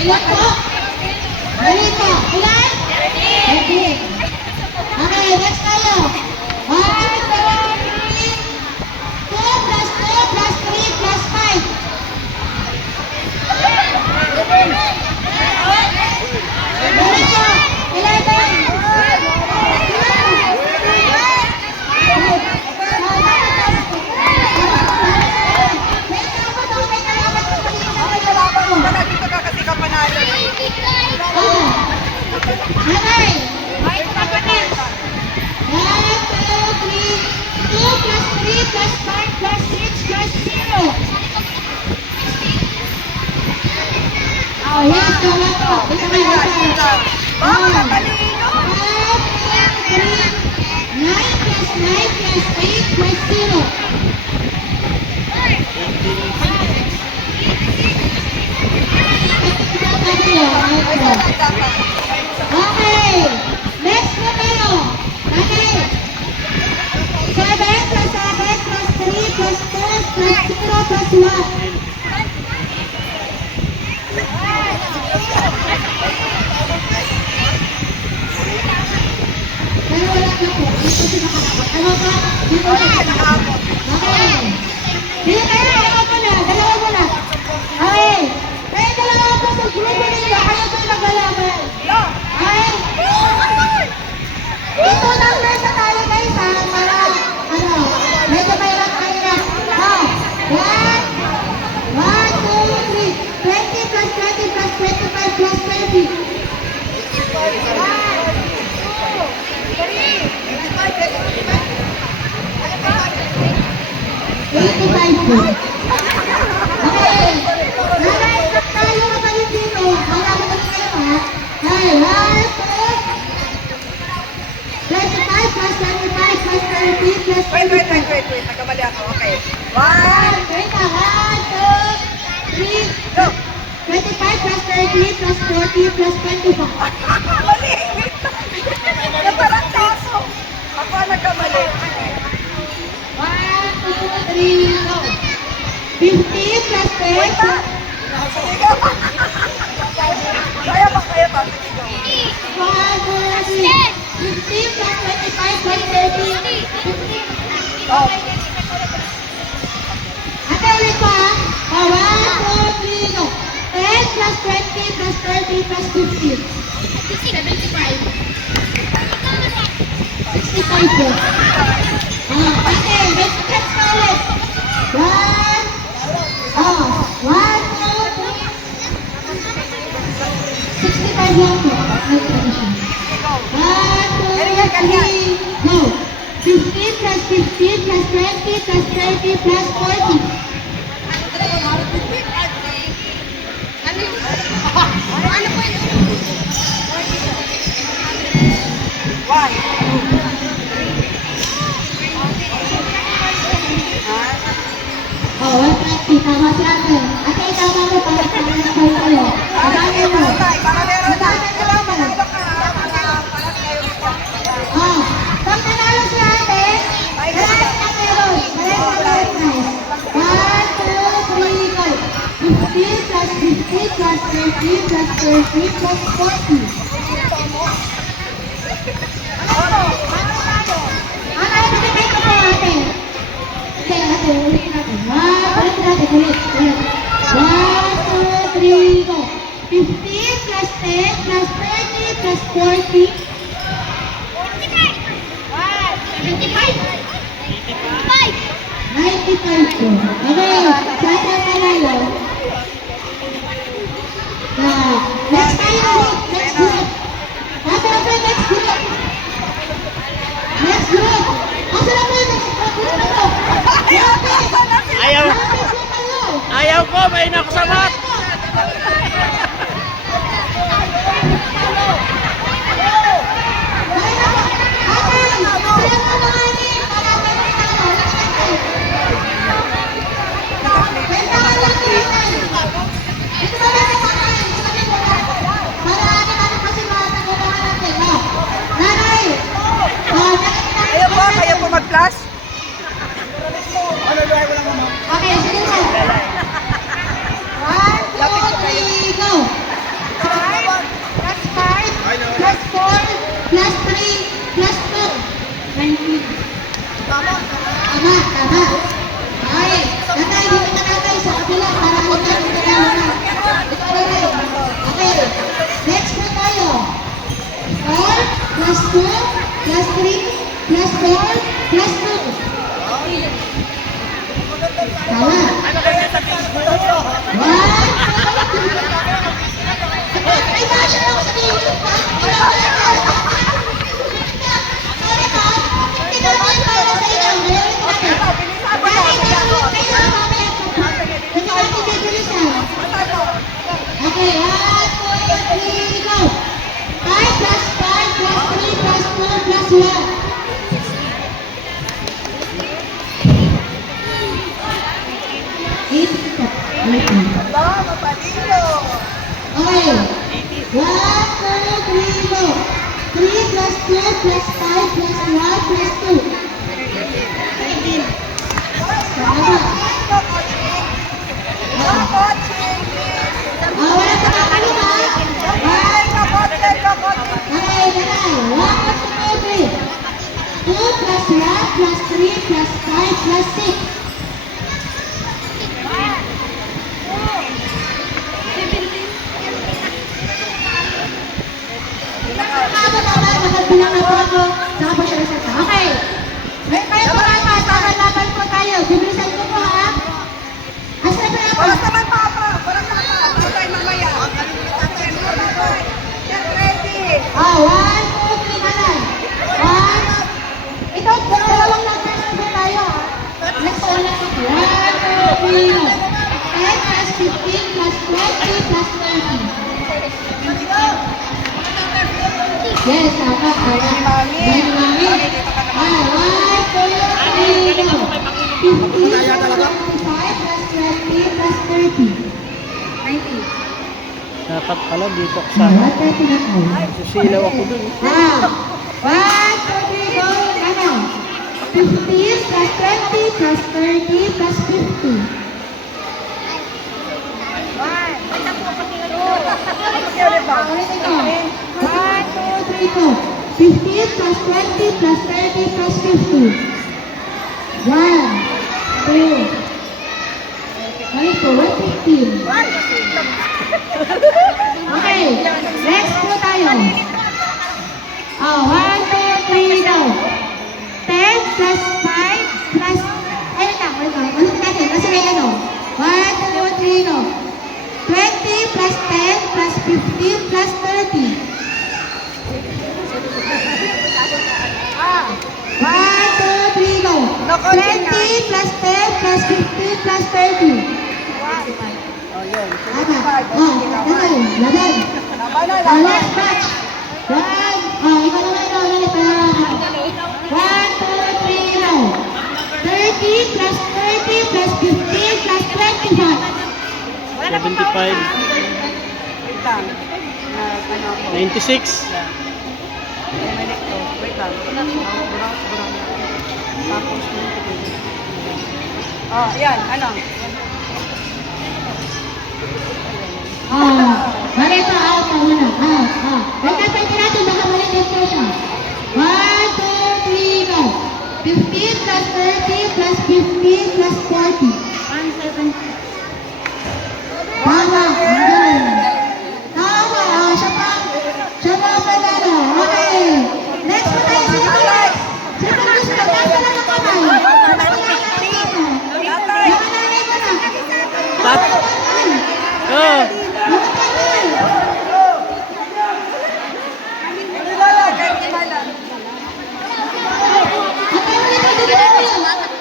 Ilan po? Dali po. Ilan? 13. Okay, next tayo. 1, 2, 3. 2 plus 2 plus 3 plus 5. Dali po. 11. Okay. 1, 2, 3. 2 plus 3 plus 5 plus 6 plus 0. Oh, yes, wala po. Ito may ito. 1, 5, 3, 9 plus 9 plus 8 plus 0. Okay. Next na tayo. Okay. 7 plus 7 plus 3 plus 4 plus 0 plus 1. Pero wala na po. Dito siya nakakapot. Ano ba? Dito siya nakakapot. Okay. Dito kayo. Dalawa mo na. Dalawa mo na. Okay. Kayo dalawa po sa grupo ninyo. Kayo po yung naglalaban. Okay. Ito lang na tayo guys ha. Para, ano, medyo mahirap kayo na. Oh. 1, 2, 3. 20 plus 20 plus 25 plus 20. 85 po. Okay. Nag-stop tayo kapatid dito. Wala ko natin kayo ha. Okay. 1, 2, 25 plus 25 plus 30 plus 25. Wait. Nagkamali ako. Okay. 1, 1, 2, 3, go. 25 plus 30 plus 40 plus 25. mali! Naparang taso. Ako ang nagkamali. 1, 2, 3, go. 50 plus 10 Wait pa! Sige ka! Kaya ba? Sige ka. 1, 2, 3. 50 plus 25 plus 30. 50. Oh. Ate ulit po ha. 1, 2, 3, go. 10 plus 20 plus 30 plus 50. 75. 65 po. Okay, let's na ulit. 1, 2, 3. 65 lang po. Ay, tradition. 1, 2, 3, go. 50 plus 50 plus 20 plus 30 plus 40. Ano po yun? 1, 2, 3. Oh, 120. Tama si ate. Ate, tama mo para pag-score kayo. Madami mo. Madami mo lang mo. Oh, pag nanalo si ate, marami na meron. Marami na meron. 1, 2, 3, go. 50 plus 50 plus 30 plus 30 plus 40. Ate, pagkakay ko po ate. Ate, ulitin natin. Ulit. 1, 2, 3, go. 50 plus 10 plus 30 plus 40. 95 po. Okay, sana nanalo. Next tayo ulit. Next group. Next group. Asa na po yung next group na to? Ayaw ko, may nakusamat. Kayo po mag-plus? Okay, sige na. 1, 2, 3, go! 5 plus 5 plus 4 plus 3 plus 2. 19. Tama. Okay. Tatay, dito ka tatay sa kabila para ulit ka na. Ito na rin. Okay. Next na tayo. 4 plus 2 plus 3 plus 4 plus 2. Tama. Ay, basya ako sa iyo. Sorry pa. Hindi ko naman para sa iyo. Hindi natin bibilisan. Okay, 1, 2, 3, go. 5 plus 5 plus 3 plus 4 plus 1. Okay. 1, 2, 3, go. 3 plus 2 plus 5 plus 1 plus 2. Tama. Wala pa na kayo ha? Okay, ganay. 1, 2, 3. 2 plus 1 plus 3 plus 5 plus 6. Magbilang na po ako, saka po siya isa. Okay. Kayo po mga laban po tayo. Bibilisan ko po ha. Asa na po? Oras naman, Papa. Oras naman, Papa. Tatay, mamaya. Get ready. 1, 2, 3, kanan. 1. Ito, dalawang numbers po tayo ha. Next one na po. 1, 2, 3, go. 10 plus 15 plus 20 plus 30. Yes, tama. Mami. Dahil mami. 1, 2, 3, go. 15 plus 25 plus 20 plus 30. 90. Dapat pala dito ko sa What 30 na tayo? susilaw ako dun. 1, 2, 3, go. Ano? 15 plus 20 plus 30 plus 50. Ulitin ko. 1, 2, 3, go. 15 plus 20 plus 30 plus 50. 1, 2. Ano po? 115. Okay. Next po tayo. 1, 2, 3, go. 10 plus 5 plus... Ayun lang. Ulit natin. Kasi may ano. 1, 2, 3, go. 20 plus 10 plus 15 plus 30. 1, 2, 3, go. 20 plus 10 plus 15 plus 30. Oh, yun. Tama. Ganun. Laban. Last batch. 1. Ikaw naman ikaw ulit. 1, 2, 3, go. 30 plus 30 plus 15 plus 25. 75, Wait lang. Ano ako? 96, Wait lang. Tapos, yan. Ano? Bali ito, out ka muna. Nagtatay natin, baka balik yung siya. 1, 2, 3, go. 15 plus 30 plus 15 plus 40. 170. Tama. Tama. Siya pa ang panalo. Okay. Next po tayo. Sino po next? Sino po gusto? Taas na lang ang kamay. Nakananay ko na. Tat. Go. Nakananay. At ang ulit, hindi ko na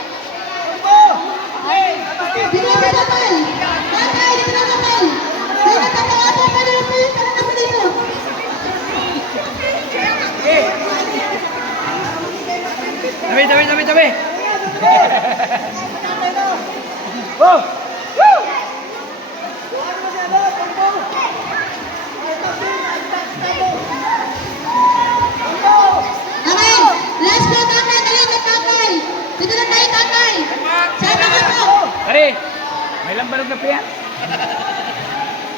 Okay, last go tatay, dali ka tatay. Dito na tayo tatay. Sama ka po. Pare, may lambanog na piya.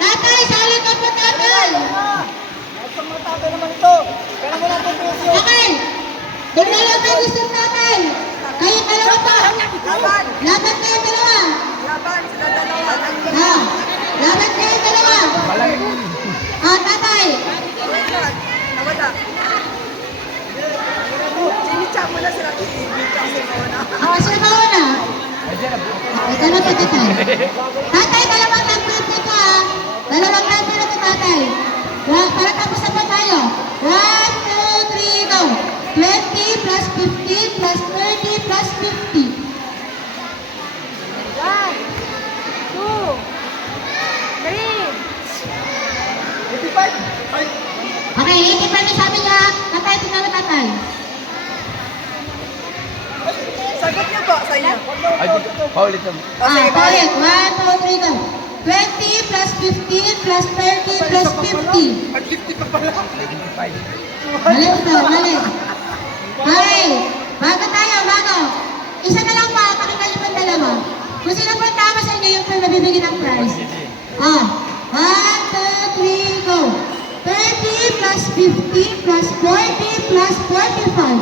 Tatay, sali ka po tatay. Sa mga tatay naman ito. Kaya mo lang itong presyo. Okay. Kung dalawa tayo gusto tatay. Kayo dalawa pa. Laban. Laban kayo dalawa. Laban sila dalawa. Ha. Laban kayo dalawa. Tatay. Nawala. Sinitsa mo na sila. Sinitsa mo na. Sino ba una? Ito na po tatay. Tatay, dalawang number po ito ha. Dalawang number na ito tatay. Para tapos na po tayo. 1, 2, 3, go. 20 plus 15 plus 30 plus 50. 1, 2, 3. 85. Ay, Okay, 85 na sabi niya. Tatay, tingnan mo tatay. Sagot niyo po sa inyo. Ay, paulit naman. Sige, Balik. 1, 2, 3, go. 20 plus 15 plus 30 plus 50. At 50 pa pala. Mali ito, mali. Okay, bago tayo, bago. Isa na lang pa, pakinggan niyo po ang dalawa. Kung sino po ang tama sa inyo, yung nabibigyan ng prize. 1, 2, 3, go. 30 plus 50 plus 40 plus 45.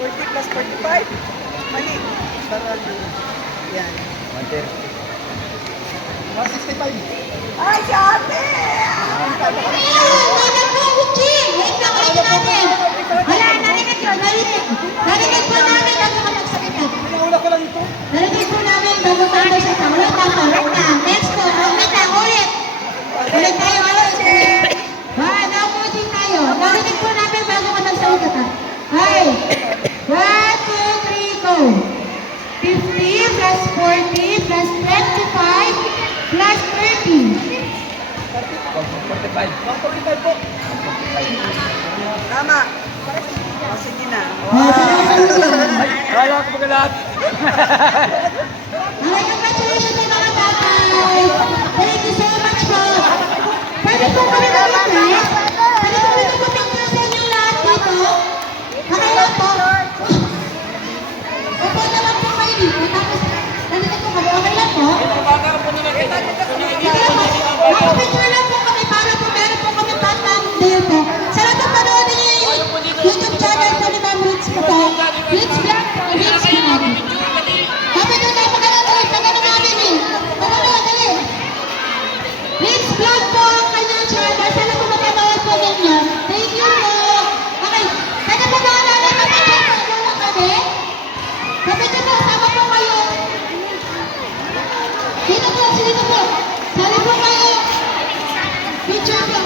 40 plus 45. Mali. Yan. 165. Ay, si ate! Ayun, wala po, Jim. Wait lang, ulit natin. Wala, narinig yun, narinig. Narinig po namin bago ka magsalita. Pinauna ko lang ito. Narinig po namin bago ka magsalita. Ulit lang po, ulit lang. Next po, ulit lang, ulit. Ulit tayo, ulit. Naupusin tayo. Narinig po namin bago ka magsalita ka. Okay. 1, 2, 3, go. 50 plus 40 plus 25 plus 30. 45. 145 po. Tama. O, sige na. Ay, kala ko pag lahat. Okay, congratulations sa mga tatay. Thank you so much po. Pwede po kami mag-impress? Pwede po kami mag-picture sa inyong lahat dito? Okay lang po. Opo naman po kayo dito. Tapos, nandito po kami. Okay lang po? Sige po. Mag-picture lang po kami para po meron po kami batang day po. Sa lahat ng panoodin niyo yung YouTube channel po ni Ma'am Ritz po po. Ritz Vlog po. Ritz Vlog. Kami doon tayo pagkakatuloy. Pagkakatuloy namin eh. Pagkakatuloy, dali. Ritz Vlog po ang kanyang channel. Sana po mapanood po ninyo. Thank you po. Okay. Pwede po ba namin mag-picture po? Wala kami? Kapit po, sama po kayo. Dito po, dito po. Sali po kayo. Picture po.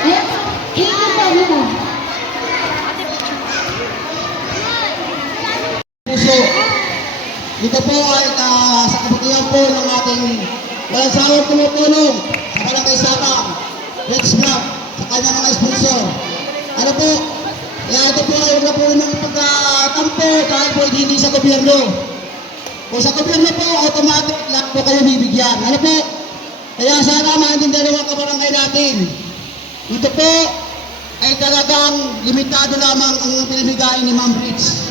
Ayan po. Dito po, dito. Puso. Ito po ay sa kabutihan po ng ating walang sawang tumutulong sa Barangay Sabang, Rex Vlog, sa kanya mga sponsor. Ano po? Kaya ito po ay wala po ng pagkatampo dahil po hindi sa gobyerno. Kung sa gobyerno po, automatic lang po kayo bibigyan. Ano po? Kaya sana maintindihan ng mga kabarangay natin. Ito po ay talagang limitado lamang ang pinibigay ni Ma'am Ritz.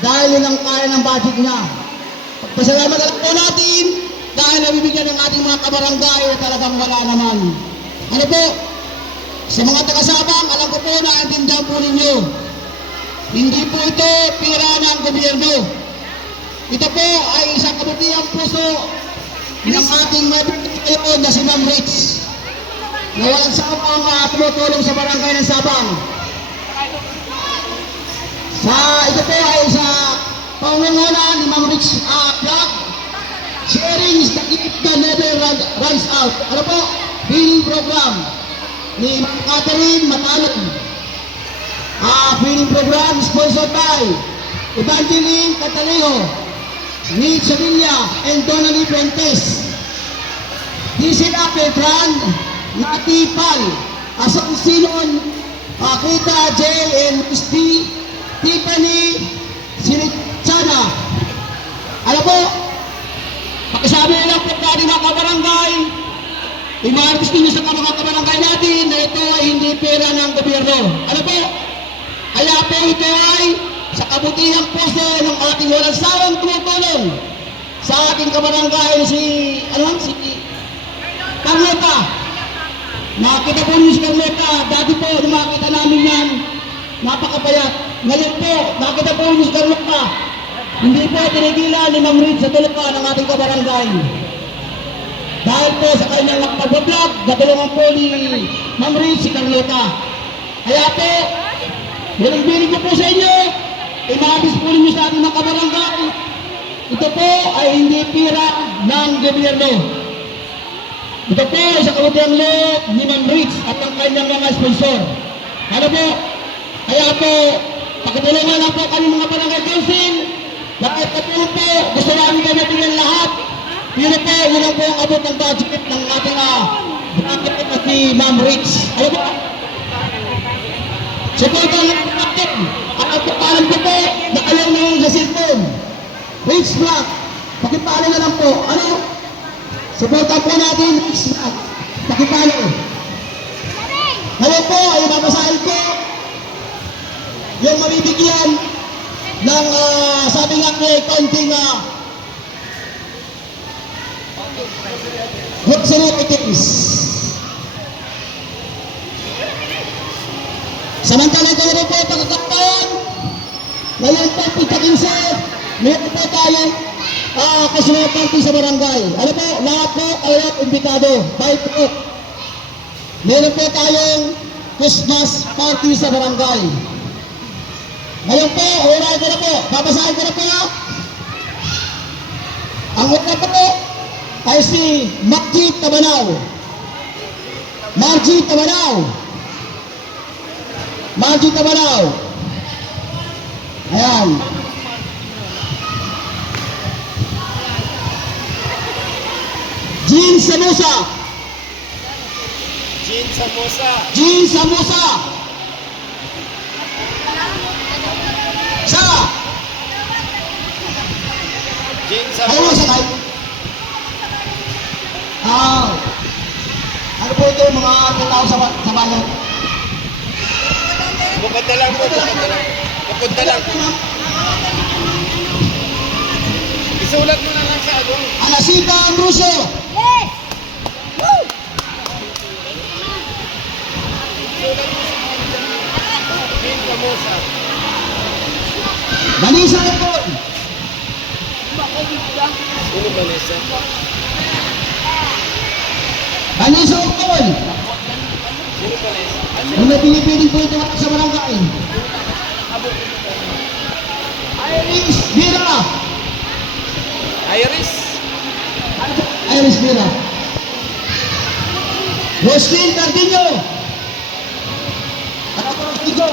Dahil yun ang kaya ng budget niya. Pasalamat na lang po natin dahil nabibigyan ng ating mga kabarangay na talagang wala naman. Ano po? Sa mga taga-Sabang, alam ko po na intindihan po ninyo. Hindi po ito pira ng gobyerno. Ito po ay isang kabutihang puso ng ating mabibigyan na si Ma'am Ritz. Na walang sawang tumutulong sa barangay ng Sabang. Ito po ay sa pangunguna ni Ma'am Ritz Vlog. Sharing is the gift that never runs out. Ano po? Feeding program ni Ma'am Catherine Matalon. Feeding program sponsored by Evangeline Catalejo, Nate Sevilla, and Donald Fuentes. Gisela Petran, Nati Pal, Asuncion Kita J and Misty, Tiffany Sinichana. Ano po? Pakisabi na lang po kani mga kabarangay, imartis ninyo sa mga kabarangay natin na ito ay hindi pera ng gobyerno. Ano po? Kaya po ito ay sa kabutihang puso ng ating walang sawang tumutulong sa ating kabarangay si Carlota. Nakita po niyo si Carlota, dati po nung makita namin yan, napakapayat. Ngayon po, nakita po niyo si Carlota, hindi po tinigilan ni Ma'am Reed sa tulukan ng ating kabarangay. Dahil po sa kanyang pag-vlog, natulungan po ni Ma'am Reed si Carlota. Kaya po, biling-biling ko po sa inyo, imabis po ninyo sa ating mga kabarangay. Ito po ay hindi pira ng gobyerno. Ito po ay sa kabutiang loob ni Ma'am Reed at ang kanyang mga sponsor. Ano po? Kaya po, pakitulungan lang po kami mga barangay council. Bakit na po gusto namin kami bigyan lahat. Pero po, yun lang po ang abot ng budget ng ating bracket at ni Ma'am Reed. Ano po? Supportan lang po natin. At pagpaalam ko po, nakalaw na yung sa cellphone. Reach Vlog. Pakipalo na lang po. Ano? Supportan po natin Reach Vlog. Pakipalo. Ngayon po ay babasahin ko yung mabibigyan ng sabi nga ko ay counting grocery items. Samantala ito rin po pagkakataon. Ngayon po, pagkakinsa, meron po tayong kasunod party sa barangay. Ano po, lahat po ay imbitado. Bye po. Meron po tayong Christmas party sa barangay. Ngayon po, uray ko na po. Babasahin ko na po. Ang una po ay si Margie Tabanaw. Margie Tabanaw. Margie Tabanaw. Ayan. Jean Samosa. Jean Samosa. Jean Samosa. Sa. Jean Ayaw mo sakay. Ano po ito mga tao sa balot? Pupunta lang po, pupunta lang. Pupunta lang. Isulat mo na lang sa agong. Anasita Ambruso. Jean Samosa. Vanessa Epon. Sino ba Nessa? Vanessa Epon. Sino ba Nessa? Yung may pinipiling po ito sa barangay. Iris Vera. Iris. Iris Vera. Roslyn Cardinho. Ano po Roslyn?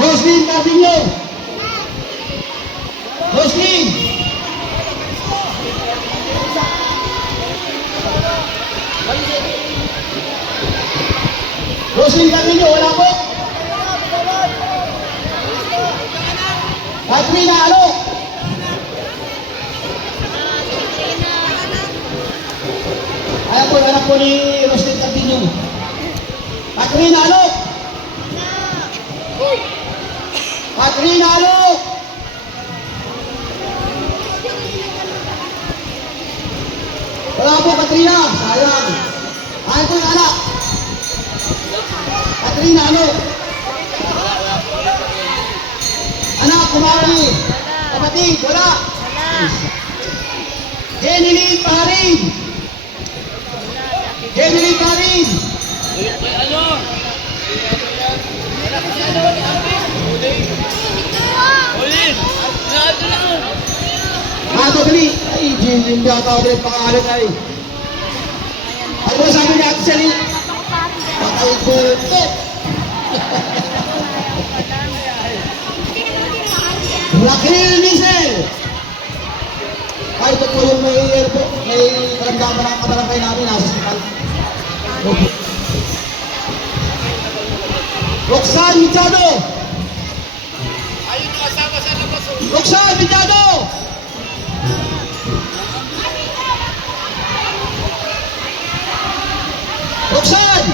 Roslyn Cardinho. Roslyn. Roslyn Cardinho, wala po. Katrina, ano? Ayan po, anak po ni Roslyn Cardinho. Katrina, ano? Katrina, ano? Wala po, Katrina. Sayang. Ayan po yung anak. Katrina, ano? Anak, kumari. Kapatid, wala. Jenny Parin. Jenny Parin. Ano? Ulin! Nandun lang! Dali. Ay, Jenny, hindi ako ulit pangalan ay. Ano ba sabi natin sa rin? Patay ko. Raquel Michel. Ay, ito po yung may karamdaman ng kabarangay namin nasa hospital. Roxanne Michado. Ayun yung asawa sa labas. Roxanne Michado. Roxanne.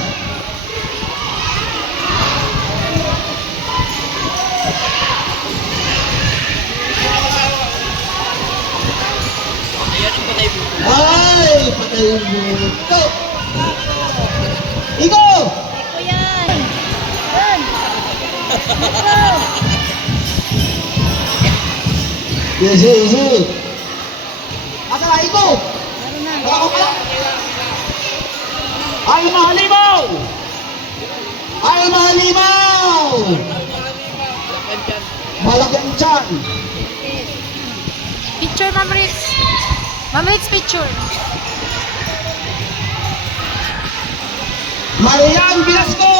Ayan ang patay mo. Ay, patay mo. Ito. Iko. Eko yan. Yan. Eko. Yes, yes, yes. Asa na iko? Meron na. Ako pa? Ay, mahalimaw! Ay, mahalimaw! Lakan dyan. Malaki ang tiyan. Picture, Ma'am Ritz. Ma'am Ritz, picture. Marian Velasco!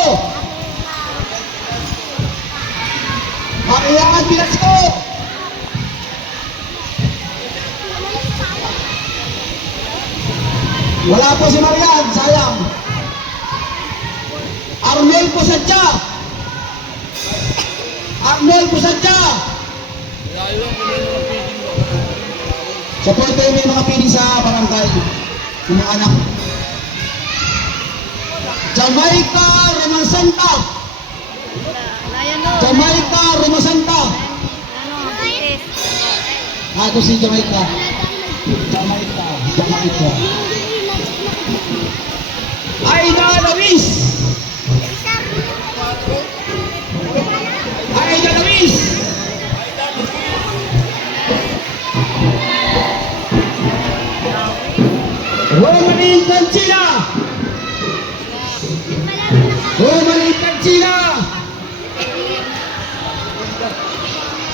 Marian Velasco! Wala po si Marian, sayang. Arnel Pusadya! Arnel Pusadya! Layo ang kunin ng feeding mo. Support kayo may mga pili sa barangay. Yung mga anak. Jamaica Romasanta! Layan o. Jamaica Romasanta! Ano? Bitis. Ito si Jamaica. Jamaica. Jamaica. Aida Luis! Aida Luis! Romaline Cancina! Romaline Cancina!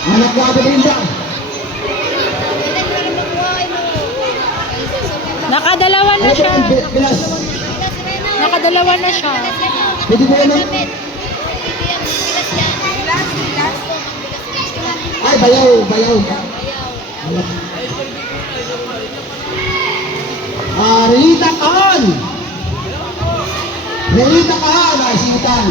Anak ko Ate Linda. Nakadalawa na siya. Bilas. Nakadalawa na siya. Pwede mo yan. Ay, bayaw, bayaw. Relita Kahan. Relita Kahan. Ay, sinutan.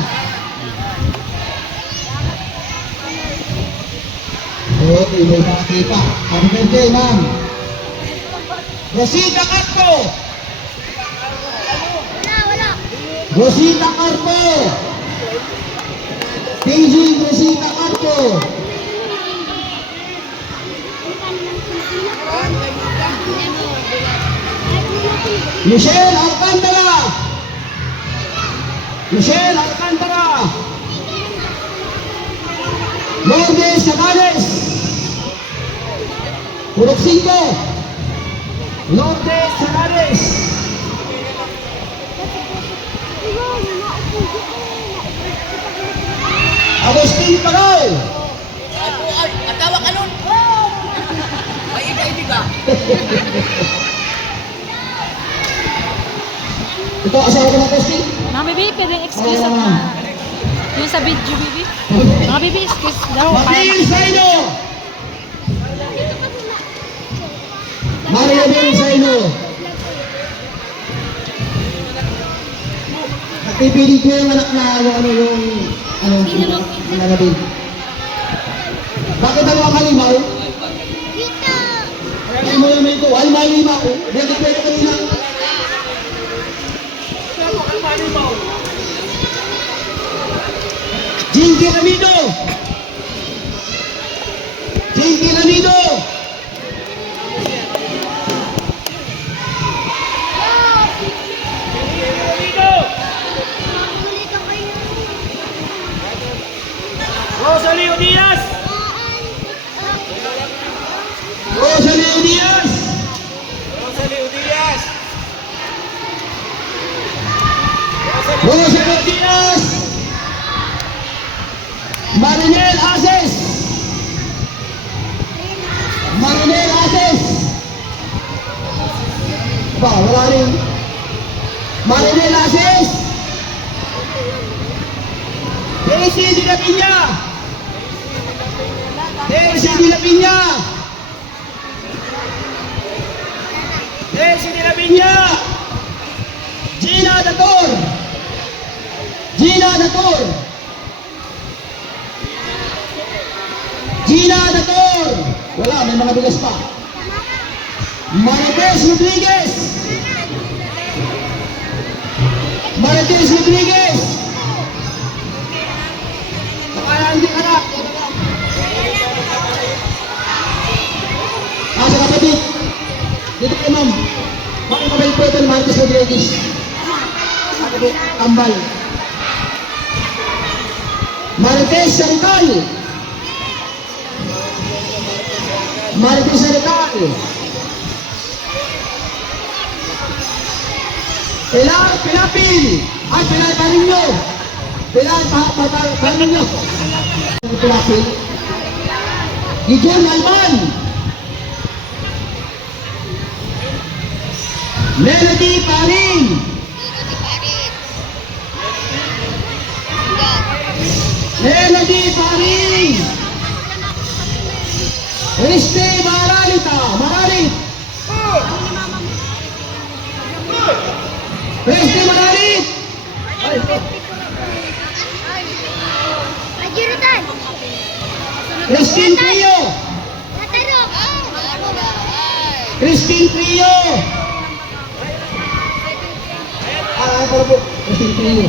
Okay, may nakakita. Happy birthday, ma'am. Rosita Carpo. Rosita Carpo. PG Rosita Carpo. Michelle Alcantara. Michelle Alcantara. Lourdes Sagales. Purok 5. Lourdes Sagales. Agustin Paral. Ay, atawa ka nun. Ay, ikaibig ka. Ito, asawa ko ng Agustin. Mga bibi, pwedeng excuse at yung sa video, bibi. Mga bibi, excuse daw. Mabil Saino. Maria Bill Saino. Nagpipiling ko yung anak na yung nanabil. Bakit ang mga kalimaw? Kaya mo naman ito, ay malimaw. Dito pwede kanina. Jinky Ramido. Jinky Ramido. Rosalio Diaz! Rosalio Diaz. Rosalio Diaz! Rosalio Diaz. Marinel Aces. Marinel Aces. Ba, wala rin. Marinel Aces. Daisy de la Piña. Daisy de la Piña. Daisy de la Piña. Gina Dator. Gina Dator. Gina Dator. Wala, may mga bigas pa. Marites Rodriguez. Marites Rodriguez. Kaya hindi anak. Sa kapatid. Dito kayo ma'am. Bakit kabay po ito ng Marites Rodriguez? Ako po, Ambal. Marites Sarital. Marites Sarital. Pilar Pilapil. Ay, Pilar Parinyo. Pilar Parinyo. Pilapil. Gijon Alban. Melody Parin. Melody Parin. Este Maralita. Maralit. Este Maralit. Majurutan. Christine Trio. Matarok. Christine Trio. Para po. Christine Trio.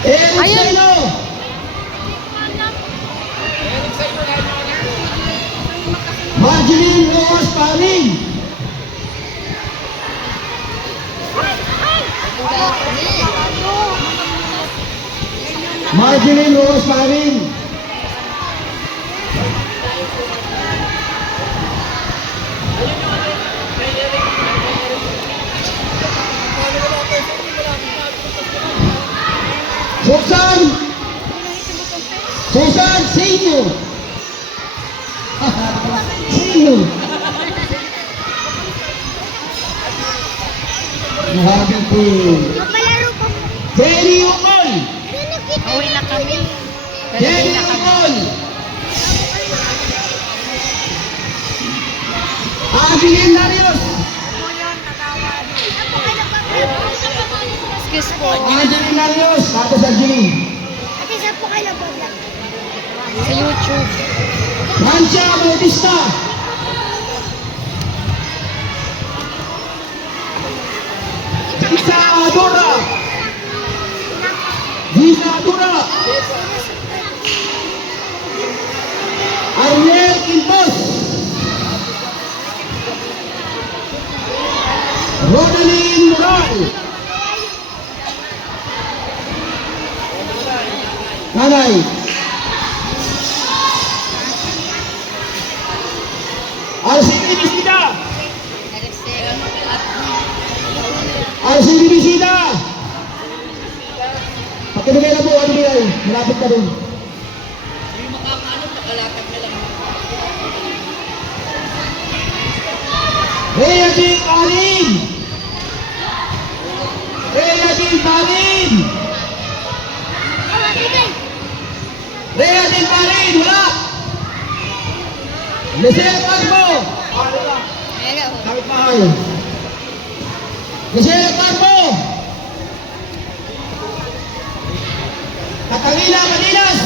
Eric Ayun. Saino. Marjeline Rose Parin. Marjeline Rose Parin. Susan Sino. Sino. Happy po. Palaro ko. Jenny Ukol. Uwi na kami. Jenny Ukol. Angeline Larios. Excuse po. Angeline Larios. Tapos Angeline. Ate, saan po kayo nag-vlog? Sa YouTube. Francia Bautista. Isa Adora. Gina Adora. Ariel Quintos. Rodaline Moral. Nanay. RCB Bisita. RCB Bisita. Pakibigay na po, ano bigay? Malapit ka dun. Hindi makakaano, pakalakad na lang. Rhea Jean Parin. Rhea Jean Parin. Rhea Jean Parin, wala. Lisel Carbo. Kapit mahal. Lisel Carbo. Catalina Madinas.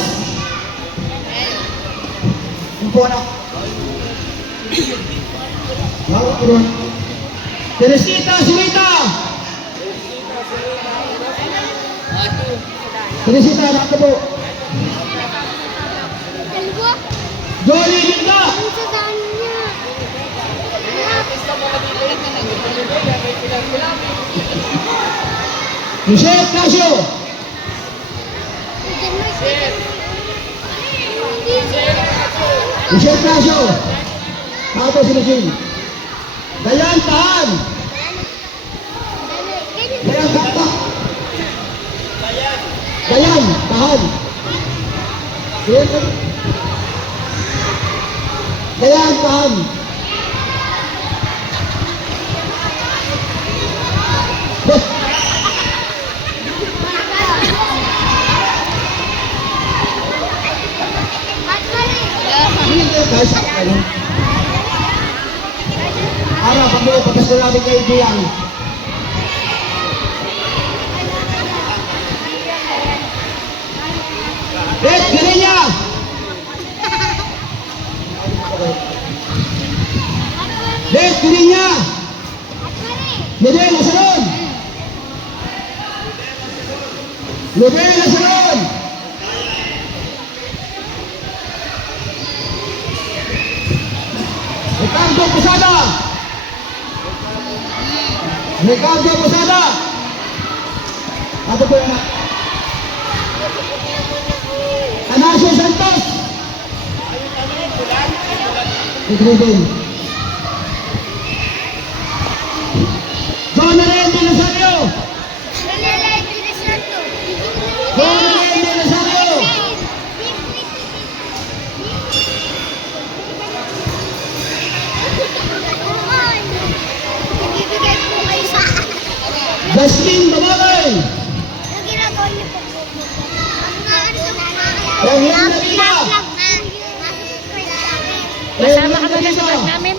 Yung po anak. Bawa ko doon. Teresita Surita. Teresita, anak ko po. Jolie Linda. Michelle Casio. Michelle Casio. Ako si Michelle. Dayan Tahan. Dayan Kakta. Dayan Tahan. Dayan Tahan. Guys, ano? Ara, pag-uwi, pagkasal natin kayo diyan. Red, galing niya! Ludel Lasaron. Ludel Lasaron. Ricardo Posada. Ricardo Posada. Ano po yung Anasio Santos. Rodel. Jonathan De Nazario. Jonathan De Nazario. Justin Babagay. Masama ka ba sa vlog namin?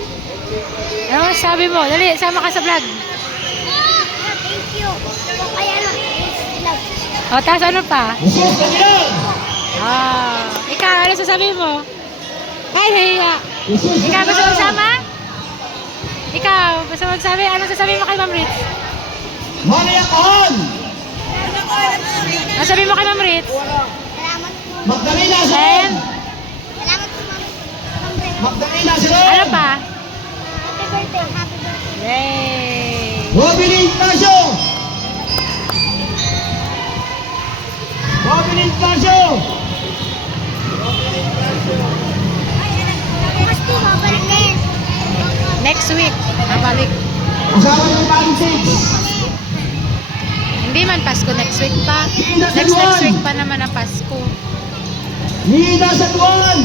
Ano sabi mo? Dali, sama ka sa vlog. O, tapos ano pa? Jesus Daniel. Ikaw, ano sasabihin mo? Ay, nahiya. Jesus Ikaw, gusto Daniel. magsama? Ikaw, gusto magsabi? Anong sasabihin mo kay Ma'am Ritz? Maria Kahon. Ano sabihin mo kay Ma'am Ritz? Magdalena And, Siron. Magdalena Siron. ano pa? Yay! Robin Tasio. Robin Tasio. Next week, nabalik. Asawa ng Pantigs. Hindi man Pasko, next week pa. Next week pa naman ang Pasko. Nida Satuan.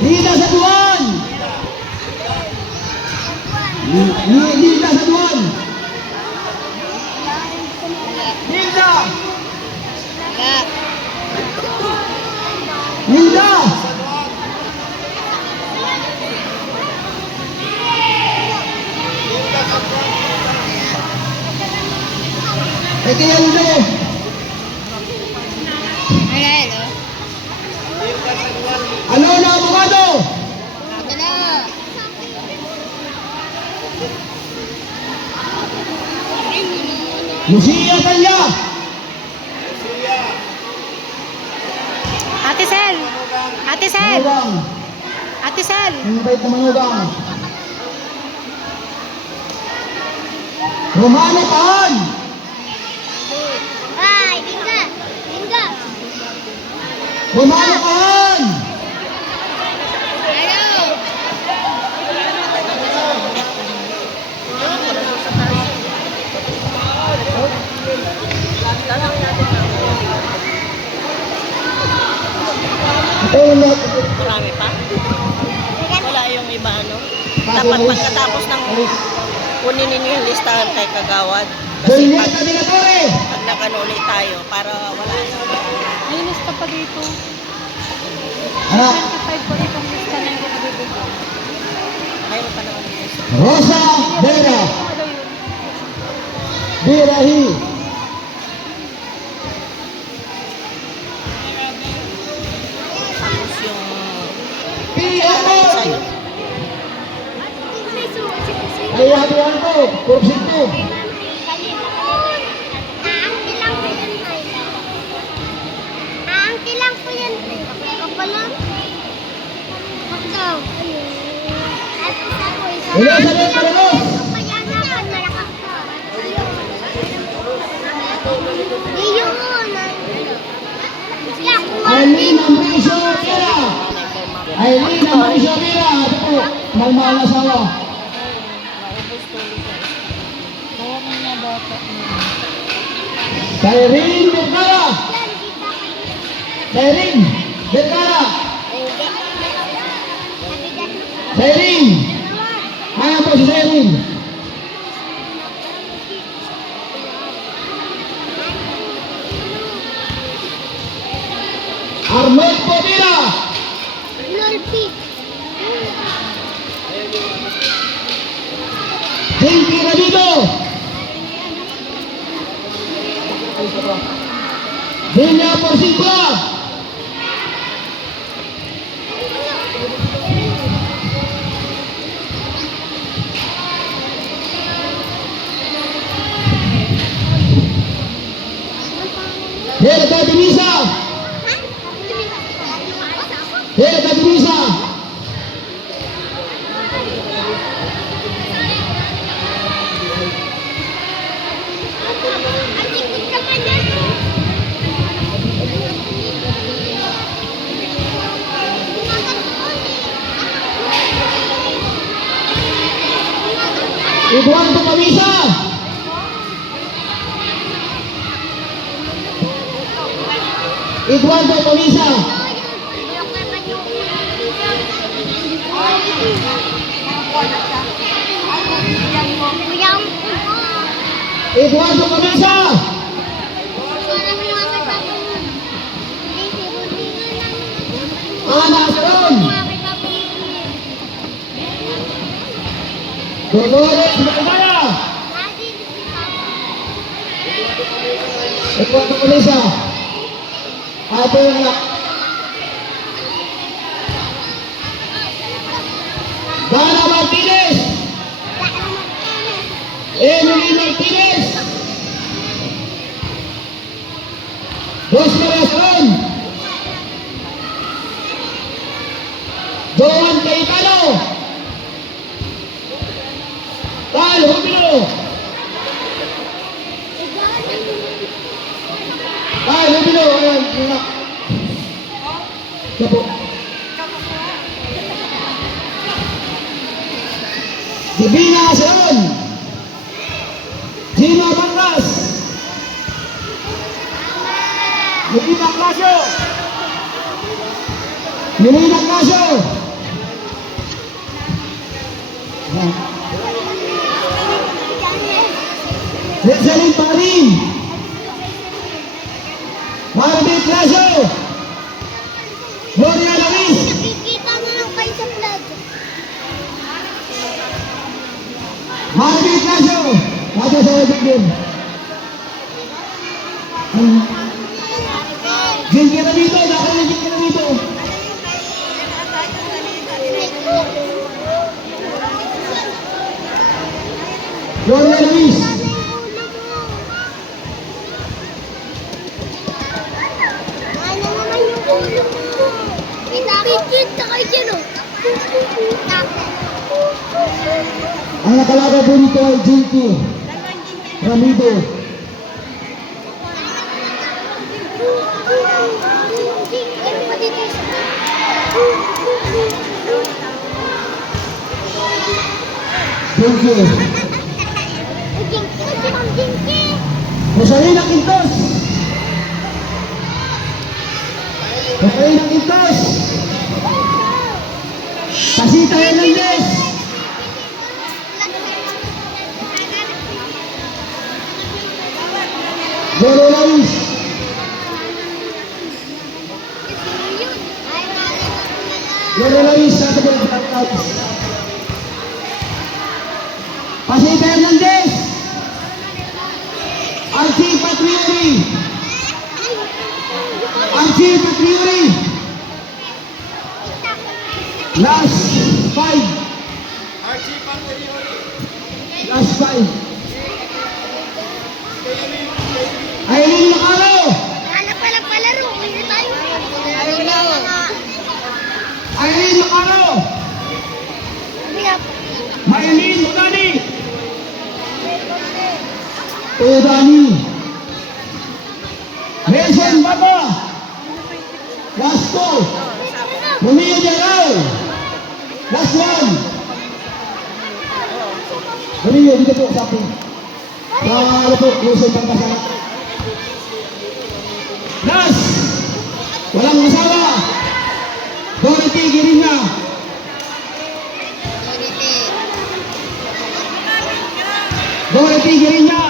Nida Satuan. Nida Satuan. Nida. Nida. Ito yan ito. Ano na abogado? Lucia Talya. Ate Sel! Ate Sel! Manugang. Ate Sel! Ang bait na manugang. Romano Pahan. Romano Pahan. Marami pa? Wala yung iba, ano? Dapat pagkatapos ng kunin ninyo yung listahan kay Kagawad. Kasi pag, Julieta de la Torre. pag nag-ano ulit tayo, para wala na. Ay, lista pa dito. Anak. 25 po itong lista na yung nabibigyan. Mayroon pa naman dito. Rosa Vera. Birahi. Tapos yung Piaton. sa'yo. Ayahan ko. Kursitu. Elizabeth Paranos. Aileen Ambricio Vera. Aileen Ambricio Vera. Ito po. Magmahal na asawa. Kaya mo niya bata. Kairin Vergara. Kairin Vergara. Kairin. Ayan po si Kairin. Arnold Podira. Hinky Radito. Villa Porcipla. Helga Denisa. Helga Denisa. Eduardo Pamisa. Eduardo Pamisa. Eduardo Pamisa. Ana Sharon. Dolores Magdala. Eduardo Pamisa. Ate yung anak. Dana Martinez. Emily Martinez. Rosemary Asron. Joan Cayetano. Tal Rubino. Tal Rubino. Ayan, anak. Siya po. Divina Asron. Gina Bangas. Melina Ignacio. Melina Ignacio. Rizalyn Parin. Marbit Lazo. Gloria Luis. Nakikita mo lang kayo sa vlog. Marbit Lazo. Lazo sa wajib din. Gil ka na dito. Nakalilig ka na dito. Gloria Luis. Ano naman yung ulo mo? Kita kayo dyan o. Ang nakalaga po nito ay Jinky Ramido. Ano pa dito sa... Jinky. Jinky, si Ma'am Jinky. Rosalina Quintos. Rosalina Quintos. Pasita Hernandez. Gloria Luis. Gloria Luis sa ito po ng Blackouts. Pasita Hernandez. Archie Patriori. Archie Patriori. Last 5. Last 5. Aileen Macaro. Hanap pa lang palaro. Hindi tayo. Aileen Macaro. Maylin Udani. Udani. Resen Baba. Last 2. Mumia Jarao. Last 1. Mumia dito po sa akin. Ano po, Luzon, Pangasinan. Last. Walang masawa. Dorothy Girina. Dorothy Girina.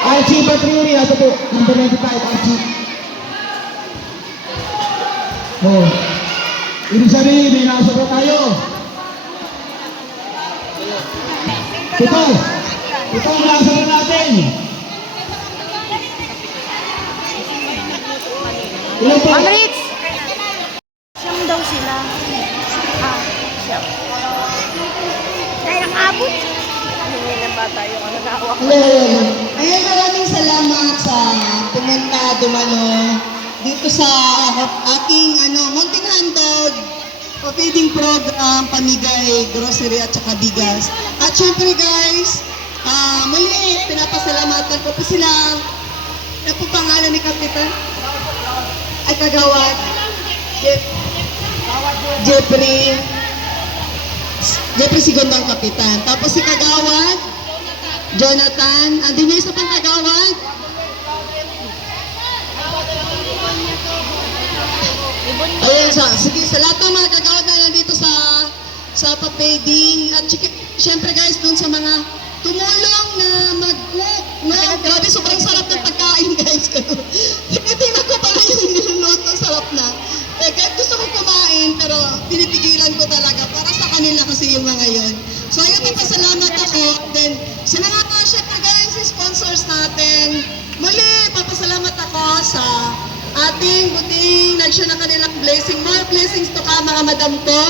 Archie Patriori. Ito po, number 95, Archie. Oh. Ibig sabihin, may nasa po tayo. Ito ang nasa na natin. Ilan po? Amrit! Siyam daw sila. Siyam. Ay, nakabot. Hindi ng bata yung aking munting handog o feeding program, pamigay, grocery at saka bigas. At syempre guys, muli, pinapasalamatan ko po sila. Ano po pangalan ni Kapitan? Ay, Kagawad. Jeffrey Sigundang Kapitan. Tapos si Kagawad, Jonathan. Andun yung isa pang Kagawad. Ayun, sige, sa lahat ng mga Kagawad na nandito sa papading. At syempre guys, dun sa mga tumulong na mag-cook. No? Grabe, sobrang sarap ng pagkain guys. Tinitingnan ko pala yung niluluto, sarap na. Kahit gusto ko kumain, pero pinipigilan ko talaga para sa kanila kasi yung mga yun. So ayun, papasalamat ako. Then, sa mga syempre guys, sponsors natin, muli, papasalamat ako sa ating buting nag-share ng kanilang blessing. More blessings to ka, mga madam ko.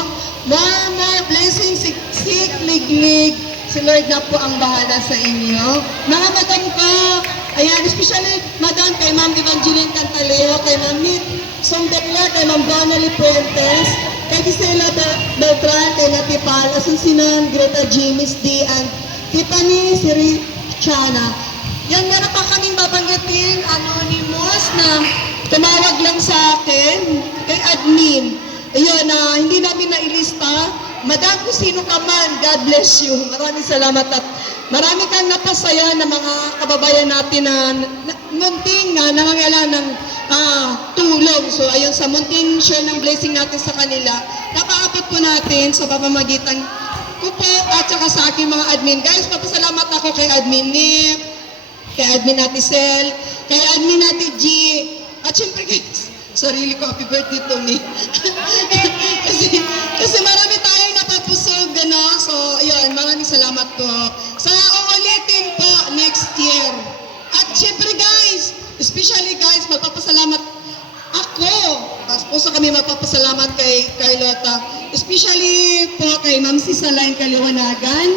More blessings, siksik, liglig. Si Lord na po ang bahala sa inyo. Mga madam ko, ayan, especially madam kay Ma'am Evangeline Cantaleo, kay Ma'am Nit Sondela, kay Ma'am Donnelly Puentes, kay Gisela Beltran, kay Natipal, Asunsinan, Greta G, Miss D, and Tiffany Sirichana. Yan, meron pa kaming babanggitin, anonymous na tumawag lang sa akin, kay admin. Ayun, hindi namin nailista. Madam, kung sino ka man, God bless you. Maraming salamat at marami kang napasaya na mga kababayan natin na munting na nangangailangan ng tulong. So, ayun, sa munting share ng blessing natin sa kanila, napaabot po natin sa pamamagitan ko po at saka sa aking mga admin. Guys, papasalamat ako kay admin Nip, kay admin Ate Sel, kay admin Ate G, at syempre guys, sarili ko, happy birthday to me. kasi marami tayong napapusog, so yun, maraming salamat po. Sa uulitin po next year. At syempre guys, especially guys, magpapasalamat ako. Tapos po sa kami magpapasalamat kay Carlota. Especially po kay Ma'am Sisalain Kaliwanagan,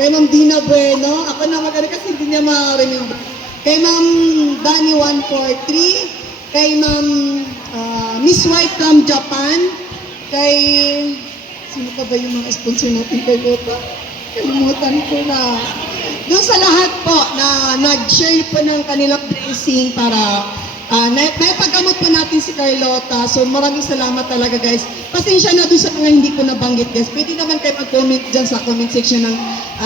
kay Ma'am Dina Bueno, ako na maganda kasi hindi niya ma-remember. Kay Ma'am Dani 143, kay Ma'am Miss White from Japan, kay sino pa ba yung mga sponsor natin kay Lota? Kalimutan ko na. Doon sa lahat po na nag-share po ng kanilang blessing para may paggamot po natin si Carlota. So maraming salamat talaga guys. Pasensya na doon sa mga hindi ko nabanggit guys. Pwede naman kayo mag-comment dyan sa comment section ng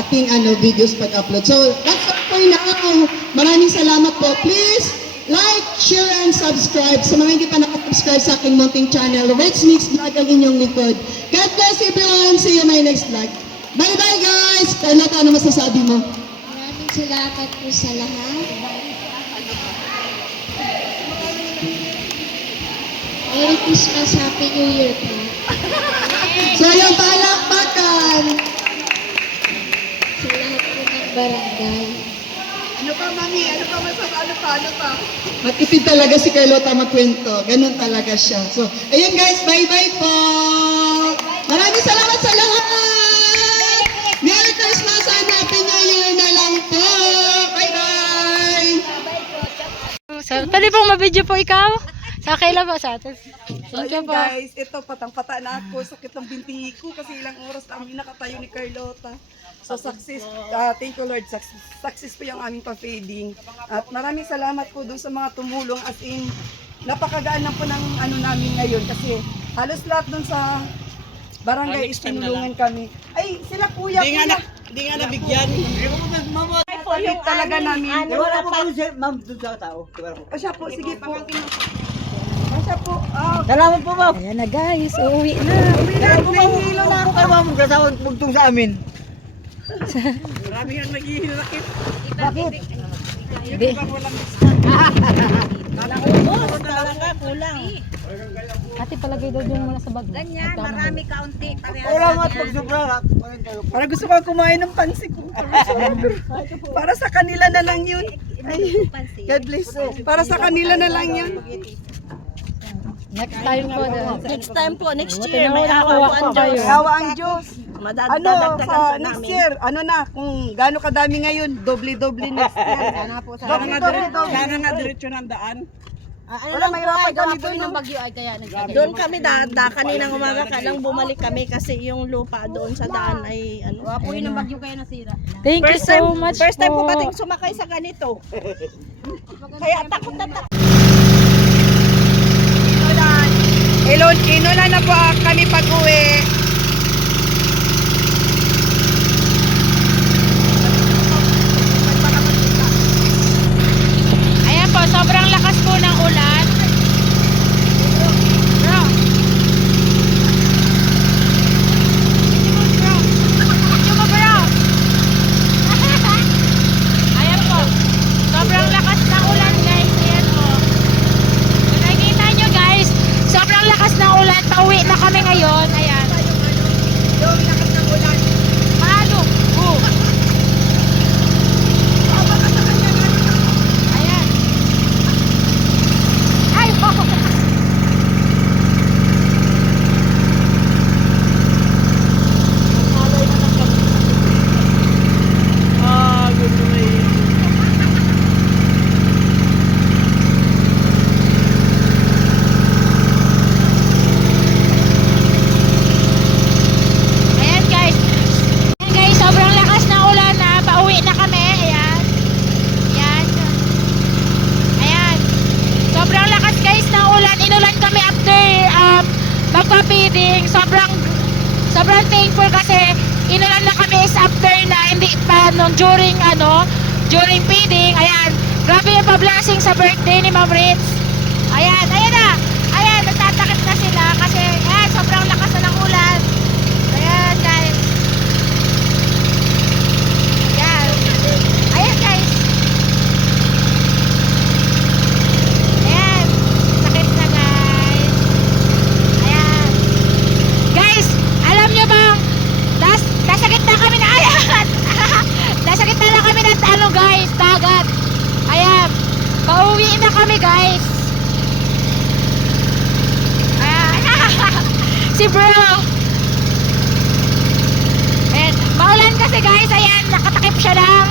ating videos pag-upload. So that's all for now. Maraming salamat po. Please like, share, and subscribe. Sa mga hindi pa nakasubscribe sa aking munting channel, Reds Mix Vlog ang inyong likod. God bless everyone. See you in my next vlog. Bye-bye guys! Carlota, ano masasabi mo? Maraming salamat po sa lahat. Merry Christmas, Happy New Year po. So yung palakpakan. Sa lahat po ng barangay. Ano pa? Matipid talaga si Carlota magkwento. Ganun talaga siya. So, ayun guys, bye-bye po! Maraming salamat sa lahat! Merry Christmas and Happy New Year na lang po! Bye-bye! Pwede pong mabidyo po ikaw? Sa kailan po sa atin? Thank you Ayun po. guys, ito patang-pata na ako. Sakit ng binti ko kasi ilang oras na kami nakatayo ni Carlota. So success, thank you Lord, success po yung aming pa-feeding. At maraming salamat po dun sa mga tumulong as in, napakagaan lang po ng namin ngayon kasi halos lahat dun sa barangay is tinulungan kami. Ay, sila kuya. Hindi nga nabigyan. Palit talaga namin. Wala po kami si ma'am doon sa tao. O siya po, sige po. O siya po. Salamat po ma'am. Ayan na guys, uuwi na. Salamat po ma'am. Na ako kayo ma'am. Kasawag bugtong sa amin. Marami nga naghihilakit. Bakit? Hindi. Ate, palagay daw yung mga sa bag. Ganyan, marami kaunti. Salamat pagsubra. Para gusto ko kumain ng pansit. Para sa kanila na lang yun. Ay, God bless. Para sa kanila na lang yun. Next time po. Next time po, next year, may awa po ang Diyos. Hawa ang Diyos. Madadagdagan Sa po next namin. year, kung gaano kadami ngayon, doble-doble next year. Sana nga diretso ng daan. Ano Wala, lang po, mahirapan ay, gawa kami po doon, yun ng no? bagyo ay kaya nagkagawa. Doon kami kaninang umaga ka lang bumalik kami kasi yung lupa doon sa daan ay ano. Gawa po yun ng bagyo kaya nasira. Thank you so much First time po. po bating sumakay sa ganito. Kaya takot na takot. Inulan na po kami pag-uwi. Ayan po, sobrang lakas po ng ulan. Bro. Video mo, bro. Ayan po. Sobrang lakas ng ulan, guys. Ayan po. Kung nakikita nyo, guys, sobrang lakas ng ulan. Pauwi na kami ngayon. Ayan. Yung lakas ng ulan. Paano? Oh. Ayan. Ay, oh. Ayan guys. Ayan guys, sobrang lakas ng ulan na. Pauwi na kami. Ayan. Ayan. Ayan. Sobrang lakas guys ng ulan. Inulan kami after magpa-feeding. Sobrang thankful kasi inulan na kami is after na hindi pa nung during feeding. Ayan. Grabe yung pa-blessing sa birthday ni Ma'am Ritz. Ayan. Ayan na. Ayan. Nagtatakip na sila kasi ayan, sobrang lakas na ng ulan. Ayan guys. Ayan. Ayan guys. Ayan. Sakit na guys. Ayan. Guys, alam nyo bang nasa gitna kami na ayan. Nasa gitna na kami ng guys, dagat. Ayan. Pauwi na kami guys. Ayan. Si bro. Ayan. Maulan kasi guys. Ayan. Nakatakip siya lang.